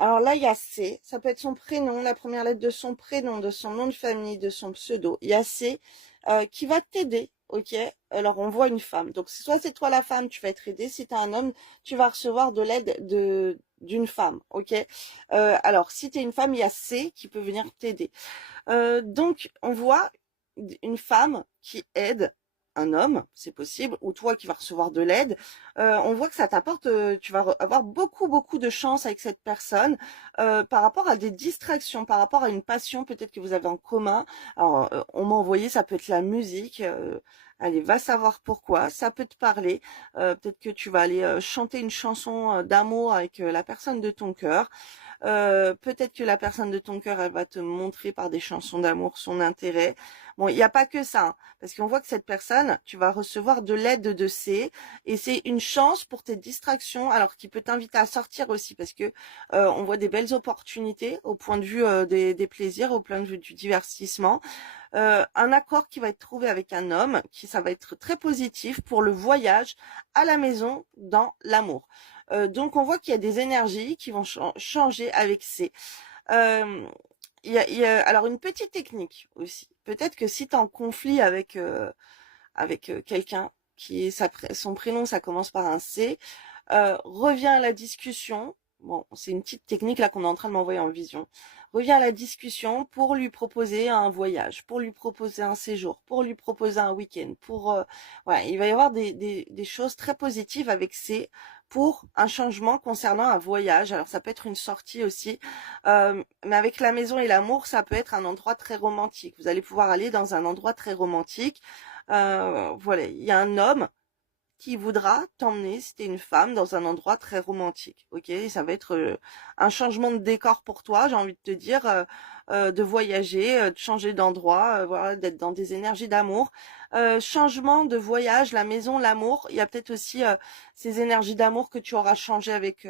Alors là, il y a C, ça peut être son prénom, la première lettre de son prénom, de son nom de famille, de son pseudo. Il y a C qui va t'aider, ok? Alors on voit une femme. Donc soit c'est toi la femme, tu vas être aidé. Si tu as un homme, tu vas recevoir de l'aide d'une femme, ok? Alors si tu es une femme, il y a C qui peut venir t'aider. Donc on voit une femme qui aide un homme, c'est possible, ou toi qui vas recevoir de l'aide. On voit que ça t'apporte, tu vas avoir beaucoup de chance avec cette personne par rapport à des distractions, par rapport à une passion peut-être que vous avez en commun. Alors on m'a envoyé, ça peut être la musique. Allez, va savoir pourquoi. Ça peut te parler. Peut-être que tu vas aller chanter une chanson d'amour avec la personne de ton cœur. Peut-être que la personne de ton cœur, elle va te montrer par des chansons d'amour son intérêt. Bon, il n'y a pas que ça, hein, parce qu'on voit que cette personne, tu vas recevoir de l'aide de C, et c'est une chance pour tes distractions, alors qui peut t'inviter à sortir aussi, parce que on voit des belles opportunités au point de vue des plaisirs, au point de vue du divertissement. Un accord qui va être trouvé avec un homme, qui ça va être très positif pour le voyage à la maison dans l'amour. Donc on voit qu'il y a des énergies qui vont changer avec ces. Euh, alors une petite technique aussi. Peut-être que si tu es en conflit avec quelqu'un qui est son prénom, ça commence par un C, reviens à la discussion. Bon, c'est une petite technique là qu'on est en train de m'envoyer en vision. Reviens à la discussion pour lui proposer un voyage, pour lui proposer un séjour, pour lui proposer un week-end. Voilà, il va y avoir des choses très positives avec C pour un changement concernant un voyage. Alors ça peut être une sortie aussi, mais avec la maison et l'amour, ça peut être un endroit très romantique. Vous allez pouvoir aller dans un endroit très romantique. Voilà, il y a un homme qui voudra t'emmener, si t'es une femme, dans un endroit très romantique. Ok, et ça va être un changement de décor pour toi, j'ai envie de te dire, de voyager, de changer d'endroit, voilà, d'être dans des énergies d'amour. Changement de voyage, la maison, l'amour. Il y a peut-être aussi ces énergies d'amour que tu auras changé avec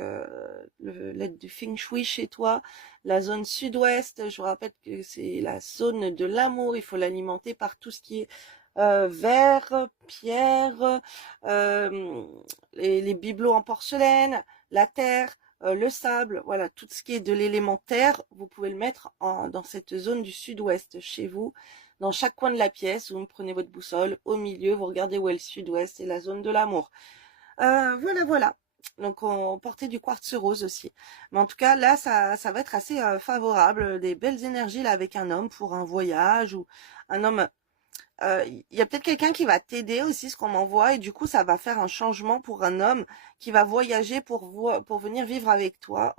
l'aide du Feng Shui chez toi. La zone sud-ouest, je vous rappelle que c'est la zone de l'amour. Il faut l'alimenter par tout ce qui est verre, pierre, euh, les bibelots en porcelaine, la terre, le sable, voilà, tout ce qui est de l'élémentaire, vous pouvez le mettre dans cette zone du sud-ouest chez vous. Dans chaque coin de la pièce, vous prenez votre boussole, au milieu, vous regardez où est le sud-ouest, c'est la zone de l'amour. Voilà. Donc on portait du quartz rose aussi. Mais en tout cas, là, ça va être assez favorable, des belles énergies là avec un homme pour un voyage ou un homme il y a peut-être quelqu'un qui va t'aider aussi, ce qu'on m'envoie, et du coup, ça va faire un changement pour un homme qui va voyager pour venir vivre avec toi.